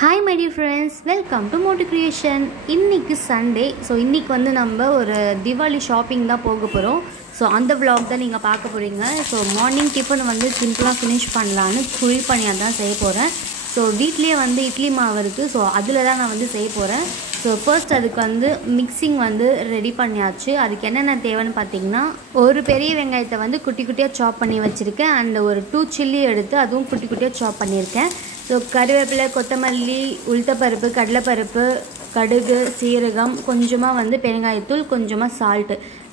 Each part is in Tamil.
Hi my dear friends, welcome to motucreation. இன்னைக்கு Sunday. So இன்னைக்கு வந்து நம்ம ஒரு Diwali shopping தான் போக போறோம். So அந்த vlog தான் நீங்க பார்க்க போறீங்க. So morning tiffin வந்து சிம்பிளா finish பண்ணலாம்னு குழி பணியாரம் தான் செய்ய போறேன். So வீட்லயே வந்து இட்லி மாவு இருக்கு. So அதுல தான் நான் வந்து செய்ய போறேன். So first அதுக்கு வந்து mixing வந்து ரெடி பண்ணியாச்சு. அதுக்கு என்னென்ன தேவைன்னு பாத்தீங்கன்னா ஒரு பெரிய வெங்காயத்தை வந்து குட்டி குட்டியா chop பண்ணி வச்சிருக்கேன் and ஒரு 2 chilli எடுத்து அதுவும் குட்டி குட்டியா chop பண்ணிருக்கேன். So கறிவேப்பிலை கொத்தமல்லி உளுத்தப்பருப்பு கடலைப்பருப்பு கடுகு சீரகம் கொஞ்சமா வந்து பெருங்காயத்தூள் கொஞ்சமா salt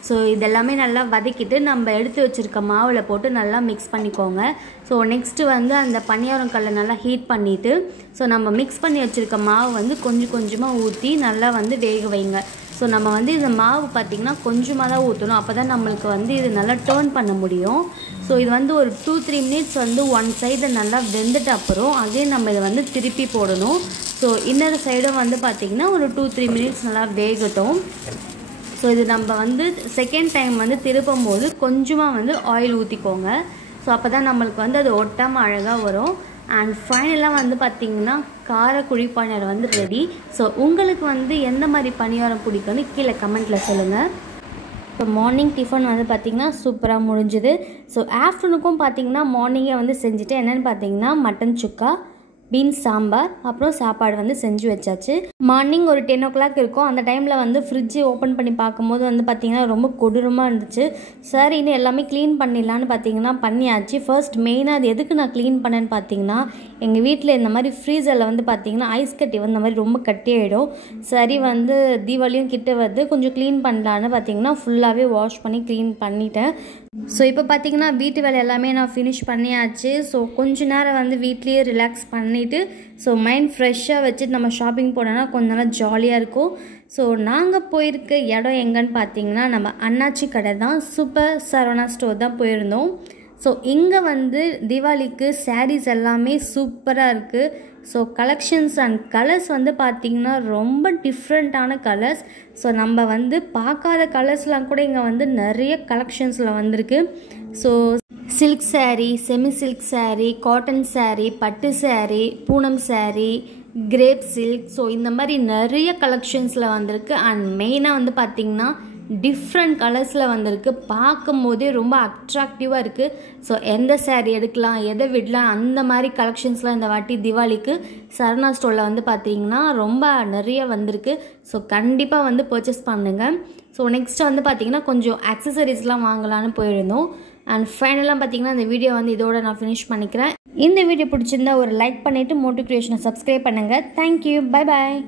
ஸோ இதெல்லாமே நல்லா வதக்கிட்டு நம்ம எடுத்து வச்சிருக்க மாவுல போட்டு நல்லா மிக்ஸ் பண்ணிக்கோங்க ஸோ நெக்ஸ்ட் வந்து அந்த பணியாரம் கல்லை நல்லா ஹீட் பண்ணிட்டு ஸோ நம்ம மிக்ஸ் பண்ணி வச்சிருக்க மாவு வந்து கொஞ்சம் கொஞ்சமாக ஊற்றி நல்லா வந்து வேக வைங்க ஸோ நம்ம வந்து இந்த மாவு பார்த்திங்கன்னா கொஞ்சமாக தான் ஊற்றணும் அப்போ தான் நம்மளுக்கு வந்து இது நல்லா டர்ன் பண்ண முடியும் ஸோ இது வந்து ஒரு 2-3 மினிட்ஸ் வந்து ஒன் சைடு நல்லா வெந்துட்ட அப்புறம் அதே நம்ம இதை வந்து திருப்பி போடணும் ஸோ இன்னொரு சைடும் வந்து பார்த்திங்கன்னா ஒரு 2-3 மினிட்ஸ் நல்லா வேகட்டும் ஸோ இது நம்ம வந்து செகண்ட் டைம் வந்து திருப்பும் போது கொஞ்சமாக வந்து ஆயில் ஊற்றிக்கோங்க ஸோ அப்போ தான் நம்மளுக்கு வந்து அது ஒட்டாமல் அழகாக வரும் அண்ட் ஃபைனலாக வந்து பார்த்திங்கன்னா காரக்குழி பணியாரம் வந்து ரெடி ஸோ உங்களுக்கு வந்து எந்த மாதிரி பணியாரம் பிடிக்கும்னு கீழே கமெண்ட்டில் சொல்லுங்கள் ஸோ மார்னிங் டிஃபன் வந்து பார்த்திங்கன்னா சூப்பராக முடிஞ்சுது ஸோ ஆஃப்டர்நூனுக்கும் பார்த்திங்கன்னா மார்னிங்கே வந்து செஞ்சுட்டு என்னென்னு பார்த்தீங்கன்னா மட்டன் சுக்கா பீன்ஸ் சாம்பார் அப்புறம் சாப்பாடு வந்து செஞ்சு வச்சாச்சு மார்னிங் ஒரு 10 o'clock இருக்கும் அந்த டைமில் வந்து ஃப்ரிட்ஜு ஓப்பன் பண்ணி பார்க்கும்போது வந்து பார்த்திங்கன்னா ரொம்ப கொடூரமாக இருந்துச்சு சார் இன்னும் எல்லாமே க்ளீன் பண்ணிடலான்னு பார்த்தீங்கன்னா பண்ணியாச்சு ஃபர்ஸ்ட் மெயினாக அது எதுக்கு நான் க்ளீன் பண்ணேன்னு பார்த்தீங்கன்னா எங்கள் வீட்டில் இந்த மாதிரி ஃப்ரீசரில் வந்து பார்த்திங்கன்னா ஐஸ் கட்டி வந்து இந்த மாதிரி ரொம்ப கட்டியாயிடும் சரி வந்து தீபாவளியும் கிட்ட வந்து கொஞ்சம் க்ளீன் பண்ணலான்னு பார்த்தீங்கன்னா ஃபுல்லாகவே வாஷ் பண்ணி க்ளீன் பண்ணிட்டேன் ஸோ இப்போ பார்த்தீங்கன்னா வீட்டு வேலை எல்லாமே நான் ஃபினிஷ் பண்ணியாச்சு ஸோ கொஞ்ச நேரம் வந்து வீட்லேயே ரிலாக்ஸ் பண்ணிவிட்டு ஸோ மைண்ட் ஃப்ரெஷ்ஷாக வச்சுட்டு நம்ம ஷாப்பிங் போனோன்னா கொஞ்ச நாள் ஜாலியாக இருக்கும் ஸோ நாங்கள் போயிருக்க இடம் எங்கன்னு பார்த்தீங்கன்னா நம்ம அண்ணாச்சி கடை தான் சூப்பர் சரவணா ஸ்டோர் தான் போயிருந்தோம் ஸோ இங்கே வந்து தீபாவளிக்கு சாரீஸ் எல்லாமே சூப்பராக இருக்குது ஸோ கலெக்ஷன்ஸ் அண்ட் கலர்ஸ் வந்து பார்த்திங்கன்னா ரொம்ப டிஃப்ரெண்ட்டான கலர்ஸ் ஸோ நம்ம வந்து பார்க்காத கலர்ஸ்லாம் கூட இங்கே வந்து நிறைய கலெக்ஷன்ஸில் வந்திருக்கு so silk saree semi silk saree cotton saree பட்டு saree Poonam saree crepe silk so இந்த மாதிரி நிறைய கலெக்ஷன்ஸில் வந்திருக்கு அண்ட் மெயினாக வந்து பார்த்திங்கன்னா டிஃப்ரெண்ட் கலர்ஸில் வந்திருக்கு பார்க்கும் போதே ரொம்ப அட்ராக்டிவாக இருக்குது ஸோ எந்த சாரீ எடுக்கலாம் எதை விடலாம் அந்த மாதிரி கலெக்ஷன்ஸ்லாம் இந்த வாட்டி தீபாவளிக்கு சரவணா ஸ்டோரில் வந்து பார்த்தீங்கன்னா ரொம்ப நிறைய வந்திருக்கு ஸோ கண்டிப்பாக வந்து பர்ச்சேஸ் பண்ணுங்கள் ஸோ நெக்ஸ்ட்டு வந்து பார்த்திங்கன்னா கொஞ்சம் அக்சசரிஸ்லாம் வாங்கலான்னு போயிருந்தோம் அண்ட் ஃபைனலாக பார்த்தீங்கன்னா இந்த வீடியோ வந்து இதோட நான் ஃபினிஷ் பண்ணிக்கிறேன் இந்த வீடியோ பிடிச்சிருந்தா ஒரு லைக் பண்ணிவிட்டு மோட்டிவேஷனை சப்ஸ்கிரைப் பண்ணுங்கள் தேங்க்யூ பை பாய்